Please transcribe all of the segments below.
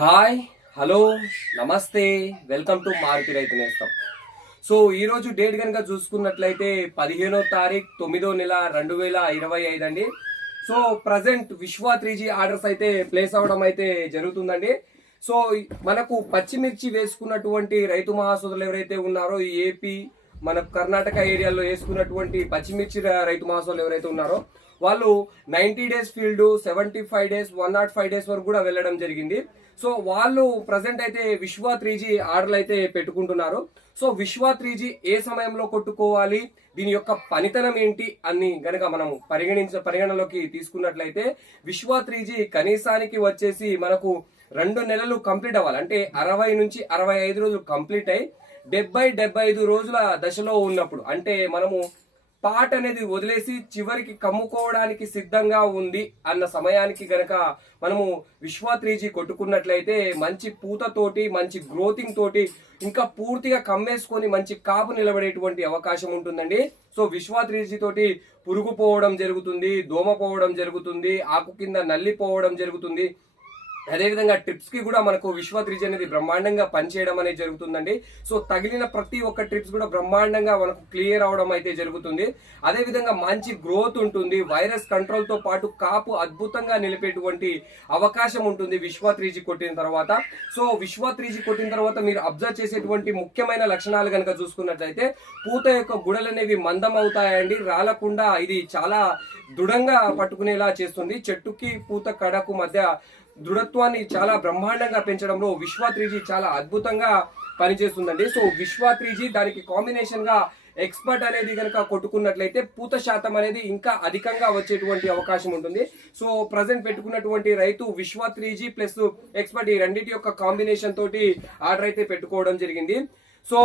Hi hello నమస్తే welcome to Maruthi Rythu Nestham. So ఈరోజు date కనుక చూసుకున్నట్లయితే పదిహేనో తారీఖు తొమ్మిదో నెల రెండు వేల ఇరవై ఐదు అండి. So present Viswa three G orders అయితే ప్లేస్ అవడం అయితే జరుగుతుందండి. సో మనకు పచ్చిమిర్చి వేసుకున్నటువంటి రైతు మహాసోదరులు ఎవరైతే ఉన్నారో ఏపీ మన కర్ణాటక ఏరియాలో వేసుకున్నటువంటి పచ్చిమిర్చి రైతు మహాసోదరులు ఎవరైతే ఉన్నారో వాళ్ళు ninety days field seventy five days one naught five days వరకు కూడా వెళ్ళడం జరిగింది. సో వాళ్ళు ప్రజెంట్ అయితే విశ్వ త్రీ జీ ఆర్డర్లు అయితే పెట్టుకుంటున్నారు. సో విశ్వ త్రీ జీ ఏ సమయంలో కొట్టుకోవాలి దీని యొక్క పనితనం ఏంటి అని గనక మనం పరిగణించ పరిగణలోకి తీసుకున్నట్లయితే విశ్వ త్రీ జీ కనీసానికి వచ్చేసి మనకు రెండు నెలలు కంప్లీట్ అవ్వాలి. అంటే అరవై నుంచి అరవై ఐదు రోజులు కంప్లీట్ అయ్యి డెబ్బై డెబ్బై ఐదు రోజుల దశలో ఉన్నప్పుడు అంటే మనము పాట అనేది వదిలేసి చివరికి కమ్ముకోవడానికి సిద్ధంగా ఉంది అన్న సమయానికి గనక మనము విశ్వ త్రీజీ కొట్టుకున్నట్లయితే మంచి పూతతోటి మంచి గ్రోతింగ్ తోటి ఇంకా పూర్తిగా కమ్మేసుకొని మంచి కాపు నిలబడేటువంటి అవకాశం ఉంటుందండి. సో విశ్వ త్రీజీ తోటి పురుగు పోవడం జరుగుతుంది దోమ పోవడం జరుగుతుంది ఆకు కింద నల్లిపోవడం జరుగుతుంది. అదేవిధంగా ట్రిప్స్కి కూడా మనకు విశ్వ త్రిజ్ అనేది బ్రహ్మాండంగా పనిచేయడం అనేది జరుగుతుందండి. సో తగిలిన ప్రతి ఒక్క ట్రిప్స్ కూడా బ్రహ్మాండంగా మనకు క్లియర్ అవడం అయితే జరుగుతుంది. అదేవిధంగా మంచి గ్రోత్ ఉంటుంది. వైరస్ కంట్రోల్తో పాటు కాపు అద్భుతంగా నిలిపేటువంటి అవకాశం ఉంటుంది విశ్వ త్రీజీ కొట్టిన తర్వాత. సో విశ్వ త్రీజీ కొట్టిన తర్వాత మీరు అబ్జర్వ్ చేసేటువంటి ముఖ్యమైన లక్షణాలు కనుక చూసుకున్నట్లయితే పూత యొక్క గుడలు అనేవి మందం అవుతాయండి. రాలకుండా ఇది చాలా దృఢంగా పట్టుకునేలా చేస్తుంది. చెట్టుకి పూత కడకు మధ్య దృఢత్వాన్ని చాలా బ్రహ్మాండంగా పెంచడంలో విశ్వ త్రీజీ చాలా అద్భుతంగా పనిచేస్తుందండి. సో విశ్వ త్రీజీ దానికి కాంబినేషన్గా ఎక్స్పర్ట్ అనేది కనుక కొట్టుకున్నట్లయితే పూత శాతం అనేది ఇంకా అధికంగా వచ్చేటువంటి అవకాశం ఉంటుంది. సో ప్రజెంట్ పెట్టుకున్నటువంటి రైతు విశ్వ త్రీజీ ప్లస్ ఎక్స్పర్ట్ ఈ రెండింటి యొక్క కాంబినేషన్ తోటి ఆర్డర్ అయితే పెట్టుకోవడం జరిగింది. సో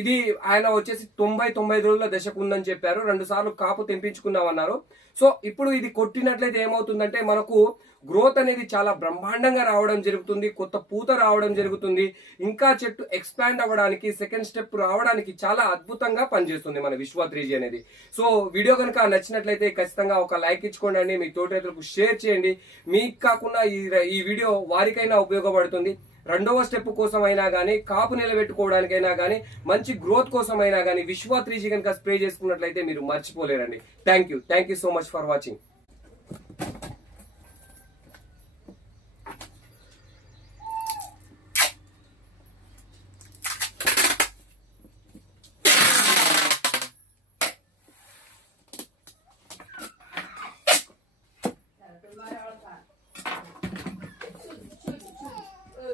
ఇది ఆయన వచ్చేసి తొంభై తొంభై రోజుల దశకు ఉందని చెప్పారు. రెండు సార్లు కాపు తెంపించుకున్నామన్నారు. సో ఇప్పుడు ఇది కొట్టినట్లయితే ఏమవుతుందంటే మనకు గ్రోత్ అనేది చాలా బ్రహ్మాండంగా రావడం జరుగుతుంది. కొత్త పూత రావడం జరుగుతుంది. ఇంకా చెట్టు ఎక్స్పాండ్ అవ్వడానికి సెకండ్ స్టెప్ రావడానికి చాలా అద్భుతంగా పనిచేస్తుంది మన విశ్వ త్రీజీ అనేది. సో వీడియో కనుక నచ్చినట్లయితే ఖచ్చితంగా ఒక లైక్ ఇచ్చుకోండి అండి. మీ తోటి రైతులకు షేర్ చేయండి. మీకు కాకుండా ఈ ఈ వీడియో వారికైనా ఉపయోగపడుతుంది. రెండవ స్టెప్ కోసం అయినా కానీ కాపు నిలబెట్టుకోవడానికైనా కానీ మంచి గ్రోత్ కోసం అయినా కానీ విశ్వ త్రీజీ కనుక స్ప్రే చేసుకున్నట్లయితే మీరు మర్చిపోలేరండి. Thank you thank you so much for watching